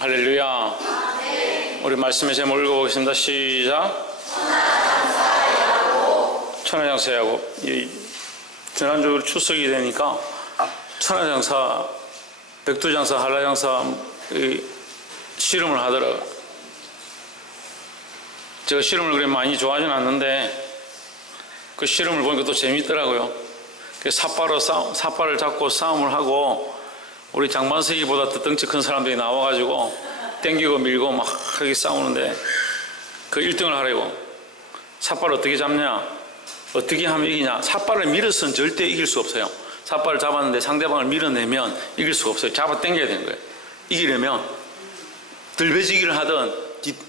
할렐루야. 우리 말씀의 제목 읽어보겠습니다. 시작. 천하장사 야곱. 지난주 추석이 되니까 천하장사, 백두장사, 한라장사 씨름을 하더라고요. 제가 씨름을 그렇게 많이 좋아하지는 않는데 그 씨름을 보니까 또 재밌더라고요. 삿발을 잡고 싸움을 하고 우리 장반석이보다 더 덩치 큰 사람들이 나와가지고 땡기고 밀고 막 하게 싸우는데 그 1등을 하려고. 삿발을 어떻게 잡냐, 어떻게 하면 이기냐. 삿발을 밀어서는 절대 이길 수 없어요. 삿발을 잡았는데 상대방을 밀어내면 이길 수가 없어요. 잡아 당겨야 되는 거예요. 이기려면 들배지기를 하든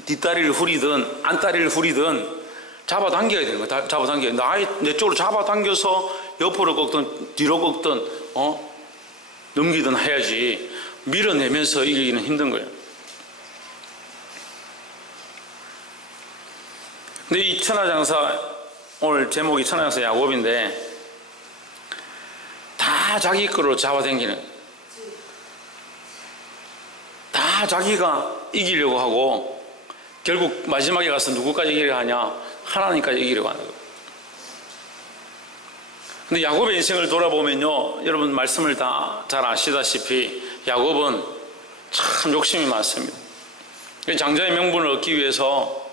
뒷다리를 후리든 안다리를 후리든 잡아 당겨야 되는 거예요. 잡아 당겨야 돼. 내 쪽으로 잡아 당겨서 옆으로 꺾든 뒤로 꺾든 넘기든 해야지. 밀어내면서 이기기는 힘든 거예요. 근데 이 천하장사, 오늘 제목이 천하장사 야곱인데 다 자기 거로 잡아당기는, 다 자기가 이기려고 하고 결국 마지막에 가서 누구까지 이기려고 하냐? 하나님까지 이기려고 하는 거예요. 근데 야곱의 인생을 돌아보면요, 여러분 말씀을 다 잘 아시다시피 야곱은 참 욕심이 많습니다. 장자의 명분을 얻기 위해서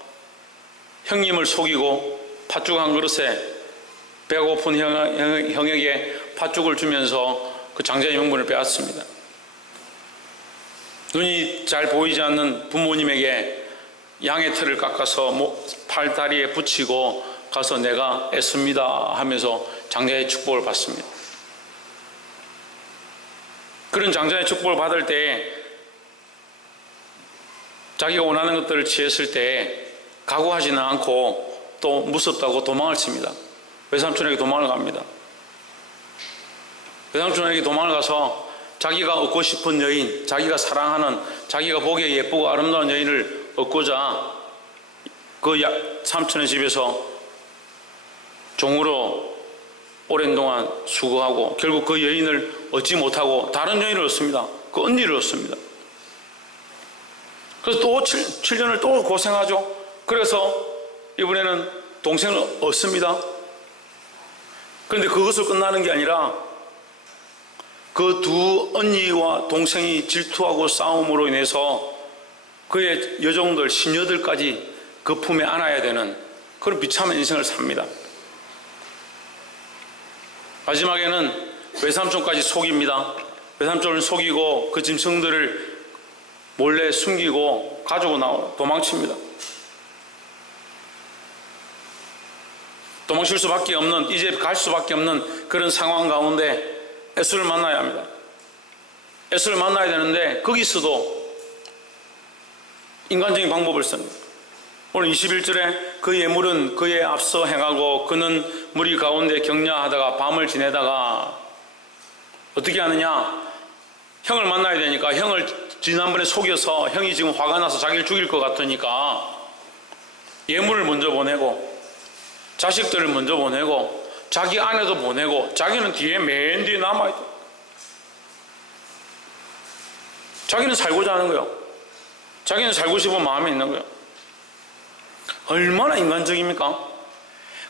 형님을 속이고 팥죽 한 그릇에 배고픈 형에게 팥죽을 주면서 그 장자의 명분을 빼앗습니다. 눈이 잘 보이지 않는 부모님에게 양의 털을 깎아서 팔 다리에 붙이고 가서 내가 애씁니다 하면서 장자의 축복을 받습니다. 그런 장자의 축복을 받을 때 자기가 원하는 것들을 취했을 때 각오하지는 않고 또 무섭다고 도망을 칩니다. 외삼촌에게 도망을 갑니다. 외삼촌에게 도망을 가서 자기가 얻고 싶은 여인, 자기가 사랑하는, 자기가 보기에 예쁘고 아름다운 여인을 얻고자 그 삼촌의 집에서 종으로 오랜 동안 수고하고 결국 그 여인을 얻지 못하고 다른 여인을 얻습니다. 그 언니를 얻습니다. 그래서 또 7년을 또 고생하죠. 그래서 이번에는 동생을 얻습니다. 그런데 그것으로 끝나는 게 아니라 그 두 언니와 동생이 질투하고 싸움으로 인해서 그의 여종들, 시녀들까지 그 품에 안아야 되는 그런 비참한 인생을 삽니다. 마지막에는 외삼촌까지 속입니다. 외삼촌을 속이고 그 짐승들을 몰래 숨기고 가지고 도망칩니다. 도망칠 수밖에 없는, 이제 갈 수밖에 없는 그런 상황 가운데 에서를 만나야 합니다. 에서를 만나야 되는데 거기서도 인간적인 방법을 씁니다. 오늘 21절에 그 예물은 그에 앞서 행하고 그는 무리 가운데 격려하다가 밤을 지내다가 어떻게 하느냐? 형을 만나야 되니까 형을 지난번에 속여서 형이 지금 화가 나서 자기를 죽일 것 같으니까 예물을 먼저 보내고 자식들을 먼저 보내고 자기 아내도 보내고 자기는 뒤에 맨 뒤에 남아있다. 자기는 살고자 하는 거예요. 자기는 살고 싶은 마음이 있는 거예요. 얼마나 인간적입니까?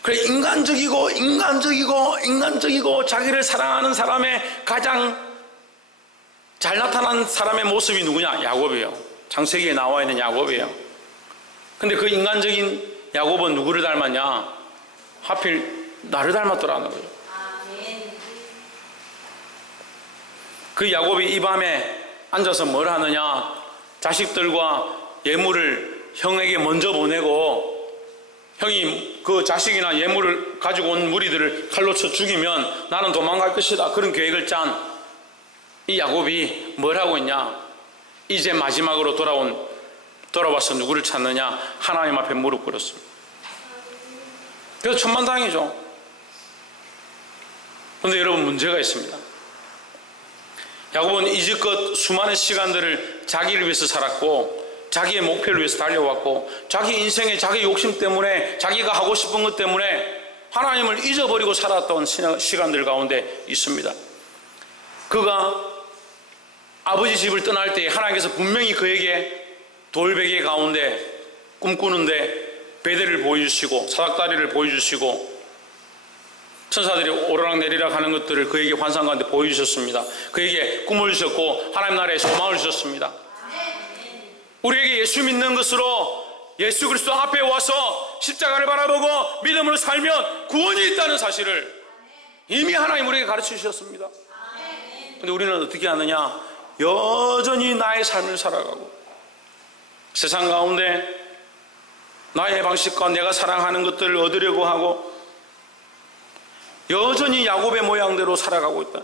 그래, 인간적이고 자기를 사랑하는 사람의 가장 잘 나타난 사람의 모습이 누구냐? 야곱이에요. 창세기에 나와 있는 야곱이에요. 근데 그 인간적인 야곱은 누구를 닮았냐? 하필 나를 닮았더라는 거죠. 그 야곱이 이 밤에 앉아서 뭘 하느냐? 자식들과 예물을 형에게 먼저 보내고 형이 그 자식이나 예물을 가지고 온 무리들을 칼로 쳐 죽이면 나는 도망갈 것이다. 그런 계획을 짠 이 야곱이 뭘 하고 있냐? 이제 마지막으로 돌아와서 누구를 찾느냐? 하나님 앞에 무릎 꿇었습니다. 그래서 천만다행이죠. 그런데 여러분, 문제가 있습니다. 야곱은 이제껏 수많은 시간들을 자기를 위해서 살았고 자기의 목표를 위해서 달려왔고 자기 인생의 자기 욕심 때문에 자기가 하고 싶은 것 때문에 하나님을 잊어버리고 살았던 시간들 가운데 있습니다. 그가 아버지 집을 떠날 때 하나님께서 분명히 그에게 돌베개 가운데 꿈꾸는데 베델을 보여주시고 사닥다리를 보여주시고 천사들이 오르락 내리락 하는 것들을 그에게 환상 가운데 보여주셨습니다. 그에게 꿈을 주셨고 하나님 나라에 소망을 주셨습니다. 우리에게 예수 믿는 것으로 예수 그리스도 앞에 와서 십자가를 바라보고 믿음으로 살면 구원이 있다는 사실을 이미 하나님 우리에게 가르쳐 주셨습니다. 그런데 우리는 어떻게 하느냐? 여전히 나의 삶을 살아가고 세상 가운데 나의 방식과 내가 사랑하는 것들을 얻으려고 하고 여전히 야곱의 모양대로 살아가고 있다.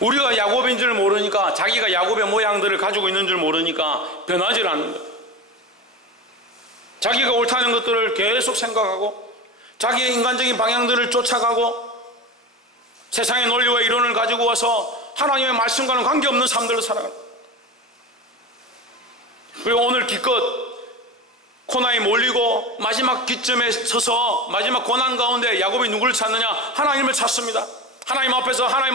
우리가 야곱인 줄 모르니까, 자기가 야곱의 모양들을 가지고 있는 줄 모르니까 변하지 않는다. 자기가 옳다는 것들을 계속 생각하고 자기의 인간적인 방향들을 쫓아가고 세상의 논리와 이론을 가지고 와서 하나님의 말씀과는 관계없는 삶들로 살아간다. 그리고 오늘 기껏 코너에 몰리고 마지막 기점에 서서 마지막 고난 가운데 야곱이 누구를 찾느냐? 하나님을 찾습니다. 하나님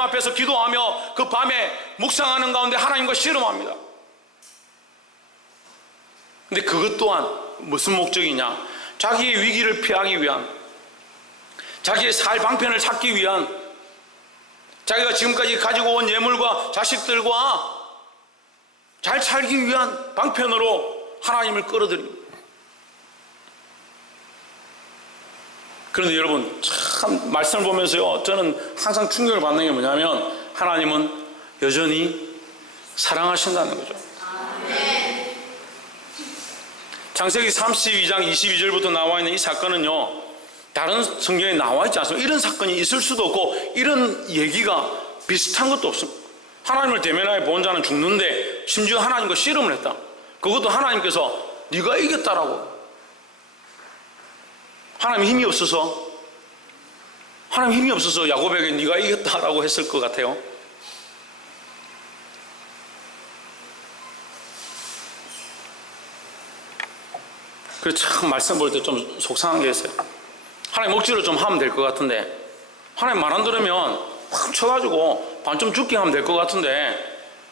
앞에서 기도하며 그 밤에 묵상하는 가운데 하나님과 씨름합니다. 근데 그것 또한 무슨 목적이냐? 자기의 위기를 피하기 위한, 자기의 살 방편을 찾기 위한, 자기가 지금까지 가지고 온 예물과 자식들과 잘 살기 위한 방편으로 하나님을 끌어들입니다. 그런데 여러분, 참 말씀을 보면서요, 저는 항상 충격을 받는 게 뭐냐면 하나님은 여전히 사랑하신다는 거죠. 창세기 32장 22절부터 나와 있는 이 사건은요, 다른 성경에 나와 있지 않습니다. 이런 사건이 있을 수도 없고 이런 얘기가 비슷한 것도 없습니다. 하나님을 대면하여 본 자는 죽는데 심지어 하나님과 씨름을 했다. 그것도 하나님께서 네가 이겼다라고. 하나님 힘이 없어서 야곱에게 네가 이겼다라고 했을 것 같아요. 그래서 참 말씀 볼 때 좀 속상한 게 있어요. 하나님 억지로 좀 하면 될 것 같은데, 하나님 말 안 들으면 확 쳐가지고 반쯤 죽게 하면 될 것 같은데,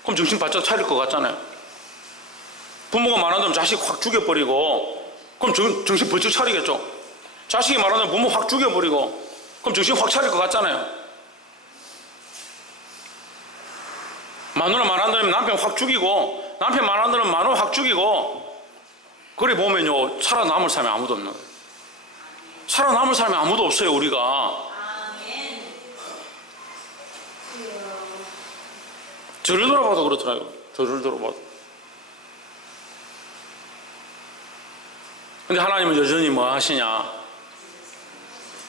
그럼 정신 바짝 차릴 것 같잖아요. 부모가 말 안 들으면 자식 확 죽여버리고, 그럼 정신 번쩍 차리겠죠. 자식이 말 안 들으면 부모 확 죽여버리고, 그럼 정신 확 차릴 것 같잖아요. 마누라 말 안 들으면 남편 확 죽이고, 남편 말 안 들으면 마누라 확 죽이고, 그래 보면요, 살아남을 사람이 아무도 없는 거예요. 살아남을 사람이 아무도 없어요, 우리가. 저를 돌아봐도 그렇더라고요. 저를 돌아봐도. 근데 하나님은 여전히 뭐 하시냐?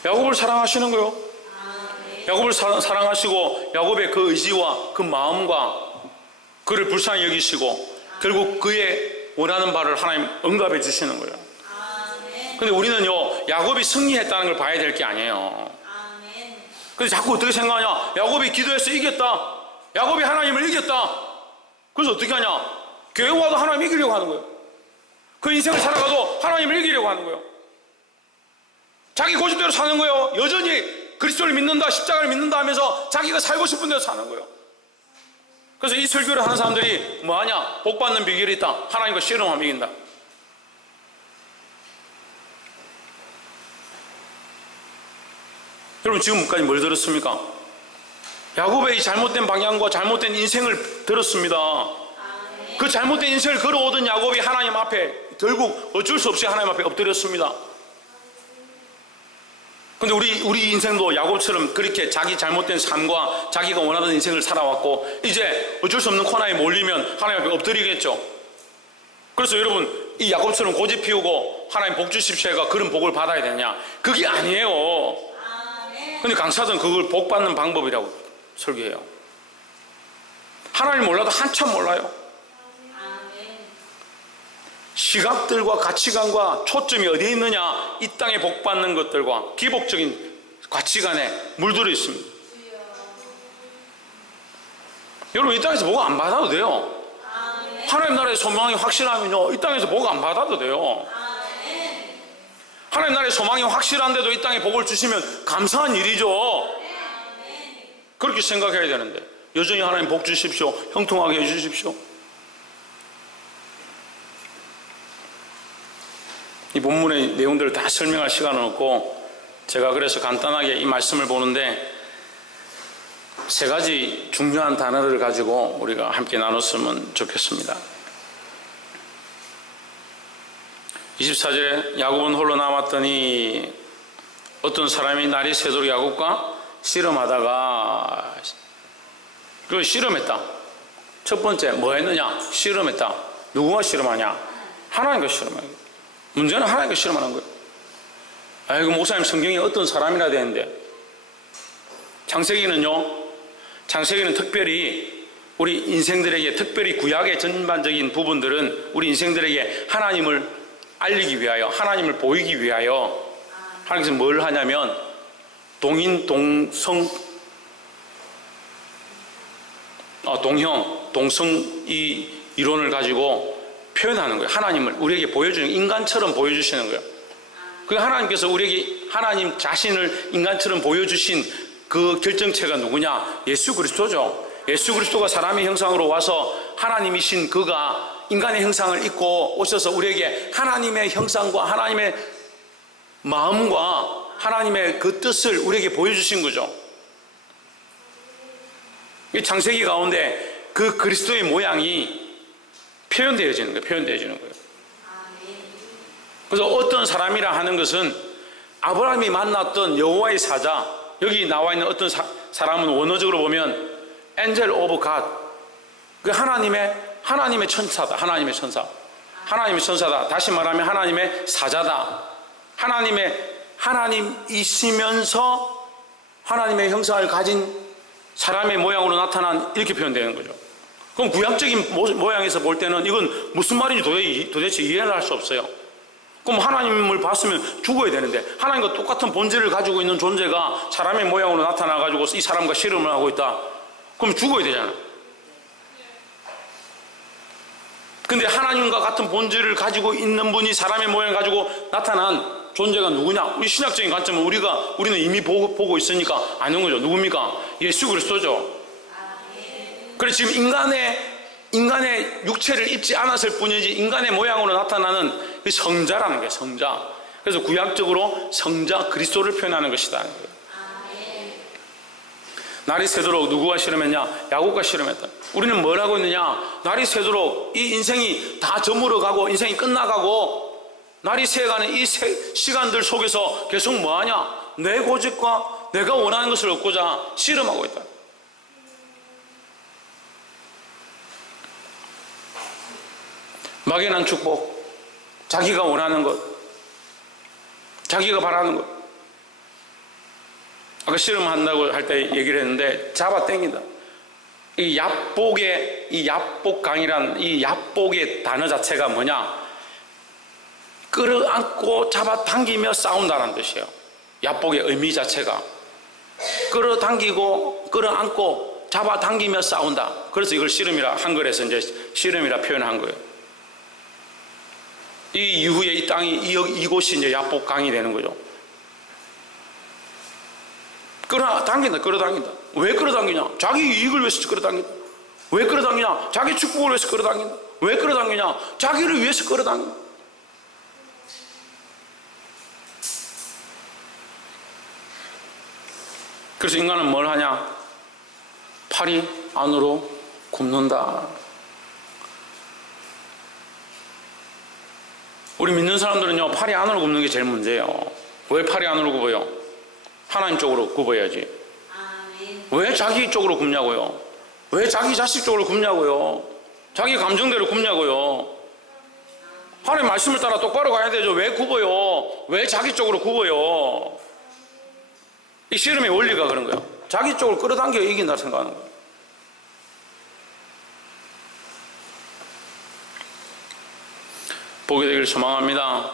야곱을 사랑하시는 거요. 야곱을 사랑하시고 야곱의 그 의지와 그 마음과 그를 불쌍히 여기시고 결국 그의 원하는 바를 하나님 응답해 주시는 거예요. 근데 우리는요, 야곱이 승리했다는 걸 봐야 될 게 아니에요. 근데 자꾸 어떻게 생각하냐? 야곱이 기도해서 이겼다. 야곱이 하나님을 이겼다. 그래서 어떻게 하냐? 교회 와도 하나님 이기려고 하는 거예요. 그 인생을 살아가도 하나님을 이기려고 하는 거예요. 자기 고집대로 사는 거예요. 여전히 그리스도를 믿는다, 십자가를 믿는다 하면서 자기가 살고 싶은 대로 사는 거예요. 그래서 이 설교를 하는 사람들이 뭐하냐? 복 받는 비결이 있다. 하나님과 씨름하면 이긴다. 여러분, 지금까지 뭘 들었습니까? 야곱의 이 잘못된 방향과 잘못된 인생을 들었습니다. 그 잘못된 인생을 걸어오던 야곱이 하나님 앞에 결국 어쩔 수 없이 하나님 앞에 엎드렸습니다. 근데 우리 인생도 야곱처럼 그렇게 자기 잘못된 삶과 자기가 원하는 인생을 살아왔고 이제 어쩔 수 없는 코너에 몰리면 하나님 앞에 엎드리겠죠. 그래서 여러분, 이 야곱처럼 고집 피우고 하나님 복 주십시오가 그런 복을 받아야 되냐? 그게 아니에요. 근데 강사들은 그걸 복 받는 방법이라고 설교해요. 하나님 몰라도 한참 몰라요. 시각들과 가치관과 초점이 어디에 있느냐? 이 땅에 복 받는 것들과 기복적인 가치관에 물들어 있습니다. 여러분, 이 땅에서 복 안 받아도 돼요. 하나님 나라의 소망이 확실하면요, 이 땅에서 복 안 받아도 돼요. 하나님 나라의 소망이 확실한데도 이 땅에 복을 주시면 감사한 일이죠. 그렇게 생각해야 되는데 여전히 하나님 복 주십시오, 형통하게 해주십시오. 이 본문의 내용들을 다 설명할 시간은 없고 제가 그래서 간단하게 이 말씀을 보는데 세 가지 중요한 단어를 가지고 우리가 함께 나눴으면 좋겠습니다. 24절에 야곱은 홀로 남았더니 어떤 사람이 날이 새도록 야곱과 씨름하다가, 그걸 씨름했다. 첫 번째 뭐 했느냐? 씨름했다. 누구와 씨름하냐? 하나님과 씨름하는 거예요. 문제는 하나님과 씨름하는 거예요. 아이고 목사님 성경에 어떤 사람이라 되는데, 창세기는요, 창세기는 특별히 우리 인생들에게, 특별히 구약의 전반적인 부분들은 우리 인생들에게 하나님을 알리기 위하여, 하나님을 보이기 위하여 하나님께서 뭘 하냐면 동인, 동성, 동형, 동성 이 이론을 가지고 표현하는 거예요. 하나님을 우리에게 보여주는, 인간처럼 보여주시는 거예요. 그 하나님께서 우리에게 하나님 자신을 인간처럼 보여주신 그 결정체가 누구냐? 예수 그리스도죠. 예수 그리스도가 사람의 형상으로 와서 하나님이신 그가 인간의 형상을 입고 오셔서 우리에게 하나님의 형상과 하나님의 마음과 하나님의 그 뜻을 우리에게 보여주신 거죠. 이 창세기 가운데 그 그리스도의 모양이 표현되어지는 거예요. 표현되어지는 거예요. 그래서 어떤 사람이라 하는 것은 아브라함이 만났던 여호와의 사자, 여기 나와 있는 어떤 사람은 원어적으로 보면 angel of God, 그 하나님의 천사다. 하나님의 천사. 하나님의 천사다. 다시 말하면 하나님의 사자다. 하나님이시면서 하나님의 형상을 가진 사람의 모양으로 나타난, 이렇게 표현되는 거죠. 그럼 구약적인 모양에서 볼 때는 이건 무슨 말인지 도대체 이해를 할 수 없어요. 그럼 하나님을 봤으면 죽어야 되는데 하나님과 똑같은 본질을 가지고 있는 존재가 사람의 모양으로 나타나가지고 이 사람과 씨름을 하고 있다. 그럼 죽어야 되잖아. 근데 하나님과 같은 본질을 가지고 있는 분이 사람의 모양을 가지고 나타난 존재가 누구냐? 우리 신약적인 관점은 우리는 이미 보고 있으니까 아는 거죠. 누굽니까? 예수 그리스도죠. 그래서 지금 인간의 육체를 입지 않았을 뿐이지 인간의 모양으로 나타나는 그 성자라는 거예요. 성자. 그래서 구약적으로 성자 그리스도를 표현하는 것이다. 날이 새도록 누구와 씨름했냐? 야곱과 씨름했다. 우리는 뭘 하고 있느냐? 날이 새도록 이 인생이 다 저물어가고 인생이 끝나가고 날이 새가는 이 시간들 속에서 계속 뭐하냐? 내 고집과 내가 원하는 것을 얻고자 씨름하고 있다. 막연한 축복, 자기가 원하는 것, 자기가 바라는 것. 아까 씨름한다고 할 때 얘기를 했는데 잡아 당긴다. 이 야복강이란 이 야복의 단어 자체가 뭐냐? 끌어안고 잡아당기며 싸운다는 뜻이에요. 야복의 의미 자체가 끌어당기고 끌어안고 잡아당기며 싸운다. 그래서 이걸 씨름이라, 한글에서 이제 씨름이라 표현한 거예요. 이 이후에 이 땅이 이곳이 이제 야복강이 되는 거죠. 끌어당긴다. 왜 끌어당기냐? 자기 이익을 위해서 끌어당긴다. 왜 끌어당기냐? 자기 축복을 위해서 끌어당긴다. 왜 끌어당기냐? 자기를 위해서 끌어당긴다. 그래서 인간은 뭘 하냐? 팔이 안으로 굽는다. 우리 믿는 사람들은요, 팔이 안으로 굽는 게 제일 문제예요. 왜 팔이 안으로 굽어요? 하나님 쪽으로 굽어야지. 왜 자기 쪽으로 굽냐고요? 왜 자기 자식 쪽으로 굽냐고요? 자기 감정대로 굽냐고요? 하나님 말씀을 따라 똑바로 가야 되죠. 왜 굽어요? 왜 자기 쪽으로 굽어요? 이 씨름의 원리가 그런 거예요. 자기 쪽으로 끌어당겨 이긴다 생각하는 거예요. 보게 되기를 소망합니다.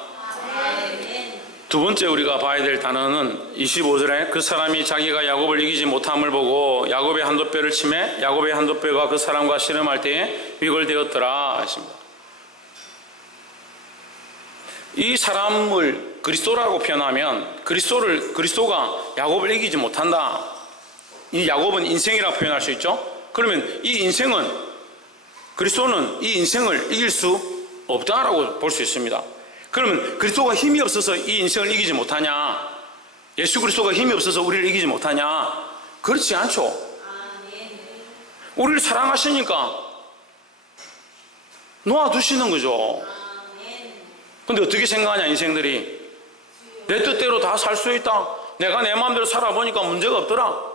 두 번째 우리가 봐야 될 단어는 25절에 그 사람이 자기가 야곱을 이기지 못함을 보고 야곱의 한두 뼈를 치매 야곱의 한두 뼈가 그 사람과 씨름할 때에 위골되었더라 하십니다. 이 사람을 그리스도라고 표현하면 그리스도가 야곱을 이기지 못한다. 이 야곱은 인생이라고 표현할 수 있죠. 그러면 이 인생은, 그리스도는 이 인생을 이길 수 없다라고 볼 수 있습니다. 그러면 그리스도가 힘이 없어서 이 인생을 이기지 못하냐? 예수 그리스도가 힘이 없어서 우리를 이기지 못하냐? 그렇지 않죠. 우리를 사랑하시니까 놓아두시는 거죠. 근데 어떻게 생각하냐, 인생들이. 내 뜻대로 다 살 수 있다. 내가 내 마음대로 살아보니까 문제가 없더라.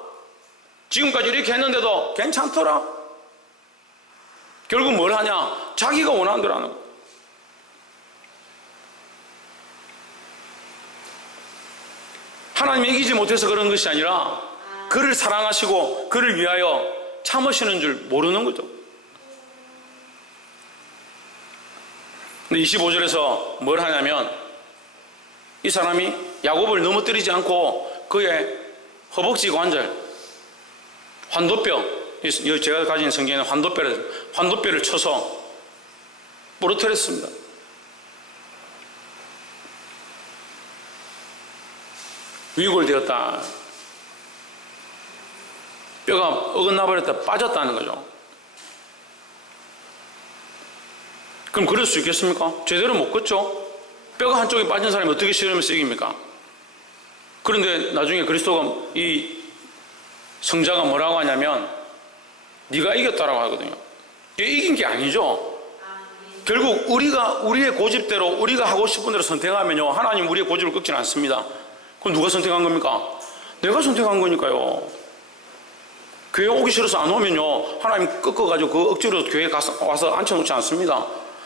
지금까지 이렇게 했는데도 괜찮더라. 결국 뭘 하냐? 자기가 원하는 대로 하는 거야. 하나님이 이기지 못해서 그런 것이 아니라 그를 사랑하시고 그를 위하여 참으시는 줄 모르는 거죠. 근데 25절에서 뭘 하냐면 이 사람이 야곱을 넘어뜨리지 않고 그의 허벅지 관절, 환도뼈, 제가 가진 성경에는 환도뼈를 쳐서 부러뜨렸습니다. 위골되었다. 뼈가 어긋나버렸다, 빠졌다는 거죠. 그럼 그럴 수 있겠습니까? 제대로 못 걷죠? 뼈가 한쪽에 빠진 사람이 어떻게 씨름해서 이깁니까? 그런데 나중에 그리스도가, 이 성자가 뭐라고 하냐면 네가 이겼다라고 하거든요. 이게 이긴 게 아니죠. 결국 우리의 고집대로 우리가 하고 싶은 대로 선택하면요, 하나님 우리의 고집을 꺾지는 않습니다. 그럼 누가 선택한 겁니까? 내가 선택한 거니까요. 교회 오기 싫어서 안 오면요, 하나님 꺾어가지고 그 억지로 교회에 와서 앉혀놓지 않습니다.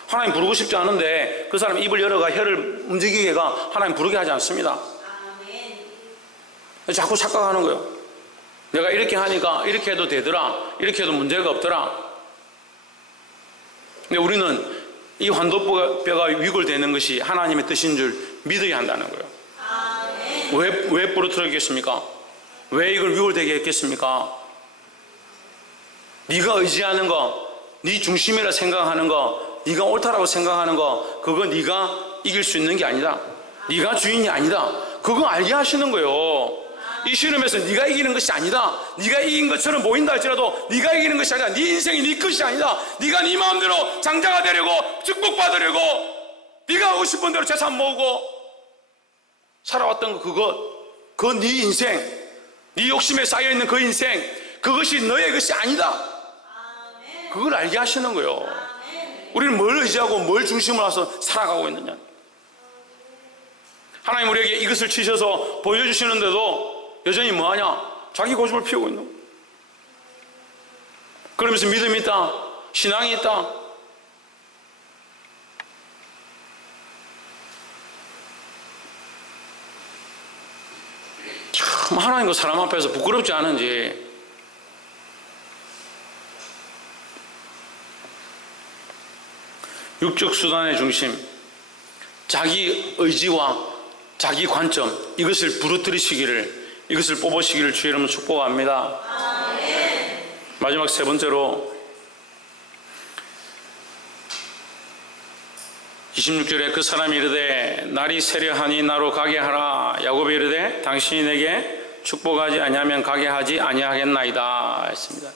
하나님 부르고 싶지 않은데 그 사람 입을 열어가 혀를 움직이게가 하나님 부르게 하지 않습니다. 자꾸 착각하는 거예요. 내가 이렇게 하니까 이렇게 해도 되더라, 이렇게 해도 문제가 없더라. 근데 우리는 이 환도뼈가 위골되는 것이 하나님의 뜻인 줄 믿어야 한다는 거예요. 왜 부러뜨리겠습니까? 왜 이걸 위골되게 했겠습니까? 네가 의지하는 거, 네 중심이라 생각하는 거, 네가 옳다라고 생각하는 거, 그거 네가 이길 수 있는 게 아니다. 네가 주인이 아니다. 그거 알게 하시는 거예요. 이 씨름에서 네가 이기는 것이 아니다. 네가 이긴 것처럼 보인다 할지라도 네가 이기는 것이 아니다. 네 인생이 네 것이 아니다. 네가 네 마음대로 장자가 되려고 축복받으려고 네가 하고 싶은 대로 재산 모으고 살아왔던 그거 네 인생, 네 욕심에 쌓여있는 그 인생, 그것이 너의 것이 아니다. 그걸 알게 하시는 거예요. 우리는 뭘 의지하고 뭘 중심으로 해서 살아가고 있느냐. 하나님 우리에게 이것을 치셔서 보여주시는데도 여전히 뭐하냐? 자기 고집을 피우고 있는 거예요. 그러면서 믿음이 있다, 신앙이 있다. 참 하나님과 사람 앞에서 부끄럽지 않은지. 육적 수단의 중심, 자기 의지와 자기 관점, 이것을 부러뜨리시기를, 이것을 뽑으시기를 주의 이름으로 축복합니다. 마지막 세 번째로 26절에 그 사람이 이르되 날이 세려하니 나로 가게 하라. 야곱이 이르되 당신이 내게 축복하지 아니하면 가게 하지 아니하겠나이다 했습니다.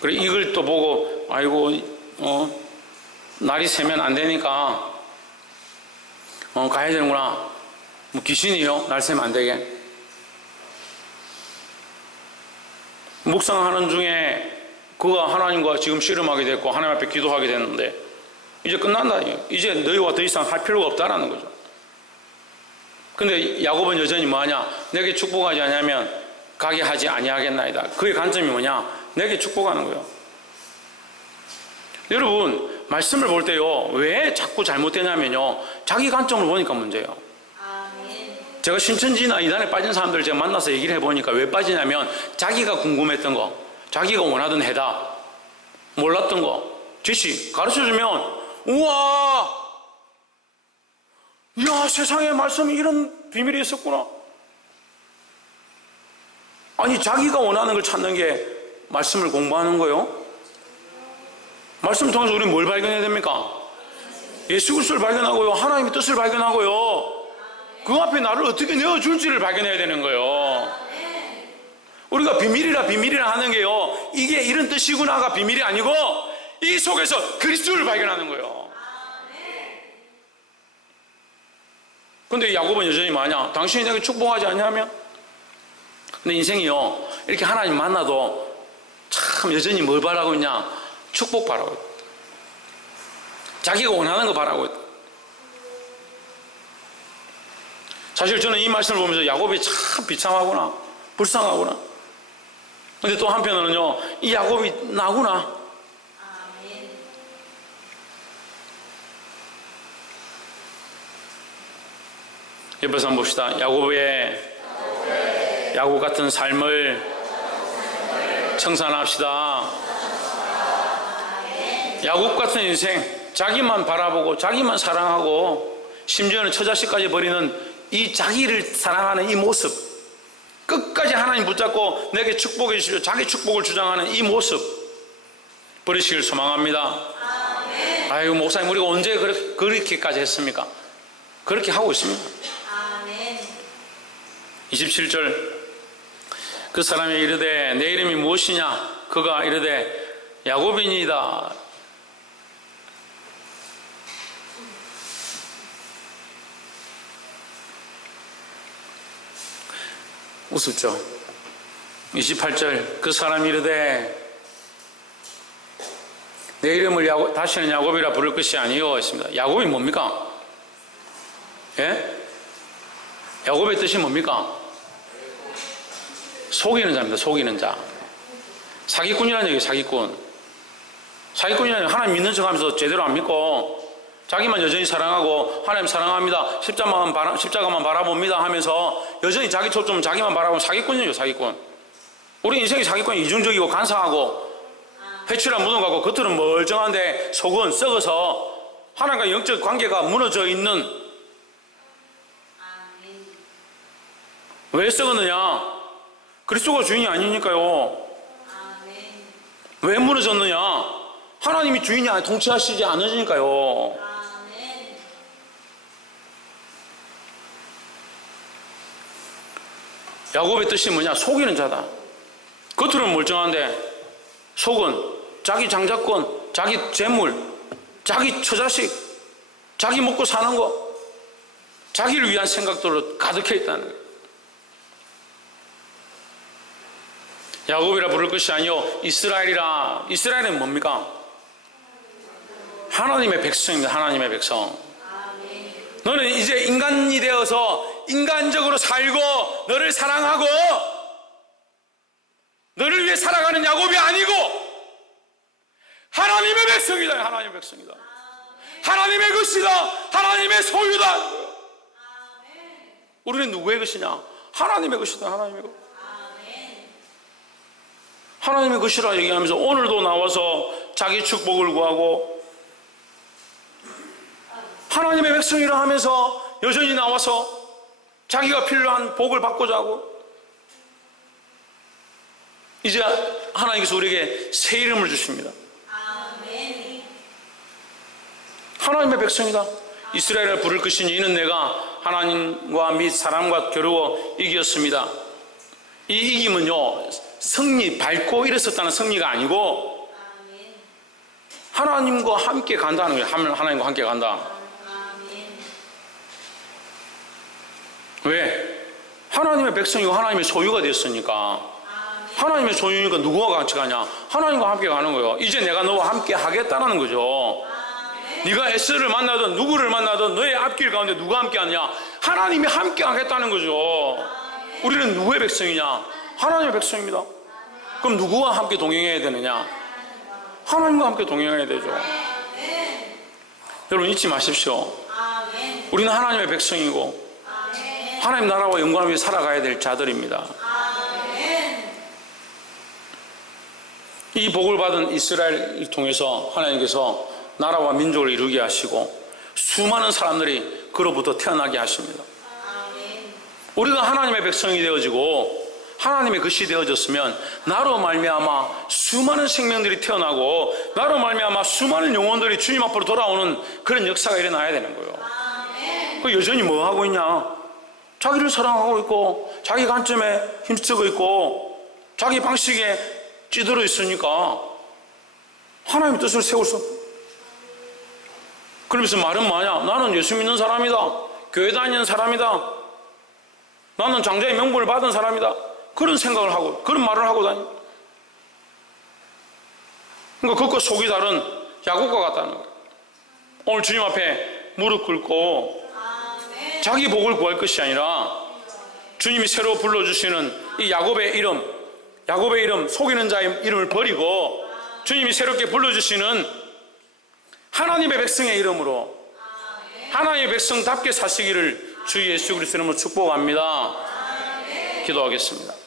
그리고 이걸 또 보고 아이고 날이 새면 안 되니까 가야 되는구나. 뭐 귀신이요? 날 새면 안 되게. 묵상하는 중에 그가 하나님과 지금 씨름하게 됐고 하나님 앞에 기도하게 됐는데 이제 끝난다. 이제 너희와 더 이상 할 필요가 없다라는 거죠. 근데 야곱은 여전히 뭐하냐? 내게 축복하지 않으면 가게 하지 아니하겠나이다. 그의 관점이 뭐냐? 내게 축복하는 거예요. 여러분 말씀을 볼 때요, 왜 자꾸 잘못되냐면요, 자기 관점을 보니까 문제예요. 제가 신천지나 이단에 빠진 사람들 제가 만나서 얘기를 해보니까 왜 빠지냐면 자기가 궁금했던 거, 자기가 원하던 해답, 몰랐던 거 지시 가르쳐주면 우와, 이야, 세상에 말씀에 이런 비밀이 있었구나. 아니 자기가 원하는 걸 찾는 게 말씀을 공부하는 거예요. 말씀을 통해서 우리는 뭘 발견해야 됩니까? 예수 그리스도를 발견하고요, 하나님의 뜻을 발견하고요, 그 앞에 나를 어떻게 내어줄지를 발견해야 되는 거예요. 우리가 비밀이라 하는 게요, 이게 이런 뜻이구나가 비밀이 아니고 이 속에서 그리스도를 발견하는 거예요. 근데 야곱은 여전히 뭐하냐? 당신이 내게 축복하지 않냐면? 근데 인생이요, 이렇게 하나님 만나도 참 여전히 뭘 바라고 있냐? 축복 바라고 있다. 자기가 원하는 거 바라고 있다. 사실 저는 이 말씀을 보면서 야곱이 참 비참하구나, 불쌍하구나. 근데 또 한편으로는요, 이 야곱이 나구나. 옆에서 한번 봅시다. 야곱 같은 삶을 청산합시다. 야곱 같은 인생, 자기만 바라보고 자기만 사랑하고 심지어는 처자식까지 버리는 이 자기를 사랑하는 이 모습, 끝까지 하나님 붙잡고 내게 축복해 주십시오, 자기 축복을 주장하는 이 모습 버리시길 소망합니다. 아이고 목사님, 우리가 언제 그렇게까지 했습니까? 그렇게 하고 있습니다. 27절, 그 사람이 이르되 내 이름이 무엇이냐? 그가 이르되 야곱이니이다. 우습죠? 28절, 그 사람이 이르되 내 이름을 다시는 야곱이라 부를 것이 아니요 했습니다. 야곱이 뭡니까? 예? 야곱의 뜻이 뭡니까? 속이는 자입니다. 속이는 자. 사기꾼이라는 얘기예요. 사기꾼이라는 하나님 믿는 척 하면서 제대로 안 믿고 자기만 여전히 사랑하고 하나님 사랑합니다, 십자가만 바라봅니다 하면서 여전히 자기 초점 자기만 바라보면 사기꾼이에요. 사기꾼. 우리 인생이 사기꾼이 이중적이고 간사하고 회초리한 무덤 같고 겉으로는 멀쩡한데 속은 썩어서 하나님과 영적 관계가 무너져 있는. 왜 썩었느냐? 그리스도가 주인이 아니니까요. 왜 무너졌느냐? 하나님이 주인이 통치하시지 않으니까요. 야곱의 뜻이 뭐냐? 속이는 자다. 겉으로는 멀쩡한데 속은 자기 장자권, 자기 재물, 자기 처자식, 자기 먹고 사는 거, 자기를 위한 생각들로 가득해 있다는 거예요. 야곱이라 부를 것이 아니요 이스라엘이라. 이스라엘은 뭡니까? 하나님의 백성입니다. 하나님의 백성. 너는 이제 인간이 되어서 인간적으로 살고 너를 사랑하고 너를 위해 살아가는 야곱이 아니고 하나님의 백성이다. 하나님의 백성이다. 하나님의 것이다. 하나님의 소유다. 우리는 누구의 것이냐? 하나님의 것이다. 하나님의 것. 하나님의 것이라 얘기하면서 오늘도 나와서 자기 축복을 구하고 하나님의 백성이라 하면서 여전히 나와서 자기가 필요한 복을 받고자 하고, 이제 하나님께서 우리에게 새 이름을 주십니다. 하나님의 백성이다. 이스라엘을 부를 것이니 이는 내가 하나님과 및 사람과 겨루어 이겼습니다. 이 이김은요 승리, 밟고 일어섰다는 승리가 아니고 하나님과 함께 간다는 거예요. 하나님과 함께 간다. 왜? 하나님의 백성이고 하나님의 소유가 됐으니까. 하나님의 소유니까 누구와 같이 가냐? 하나님과 함께 가는 거예요. 이제 내가 너와 함께 하겠다는 거죠. 네가 에스를 만나든 누구를 만나든 너의 앞길 가운데 누가 함께 하느냐? 하나님이 함께 하겠다는 거죠. 우리는 누구의 백성이냐? 하나님의 백성입니다. 그럼 누구와 함께 동행해야 되느냐? 하나님과 함께 동행해야 되죠. 여러분 잊지 마십시오. 우리는 하나님의 백성이고 하나님 나라와 영광을 위해 살아가야 될 자들입니다. 이 복을 받은 이스라엘을 통해서 하나님께서 나라와 민족을 이루게 하시고 수많은 사람들이 그로부터 태어나게 하십니다. 우리가 하나님의 백성이 되어지고 하나님의 것이 되어졌으면 나로 말미암아 수많은 생명들이 태어나고 나로 말미암아 수많은 영혼들이 주님 앞으로 돌아오는 그런 역사가 일어나야 되는 거예요. 그 여전히 뭐 하고 있냐? 자기를 사랑하고 있고 자기 관점에 힘쓰고 있고 자기 방식에 찌들어 있으니까 하나님의 뜻을 세울 수 없어. 그러면서 말은 뭐냐? 나는 예수 믿는 사람이다. 교회 다니는 사람이다. 나는 장자의 명분을 받은 사람이다. 그런 생각을 하고 그런 말을 하고 다니. 그러니까 그것과 속이 다른 야곱과 같다는 거예요. 오늘 주님 앞에 무릎 꿇고 자기 복을 구할 것이 아니라 주님이 새로 불러주시는 이 야곱의 이름, 속이는 자의 이름을 버리고 주님이 새롭게 불러주시는 하나님의 백성의 이름으로 하나님의 백성답게 사시기를 주 예수 그리스도 이름으로 축복합니다. 기도하겠습니다.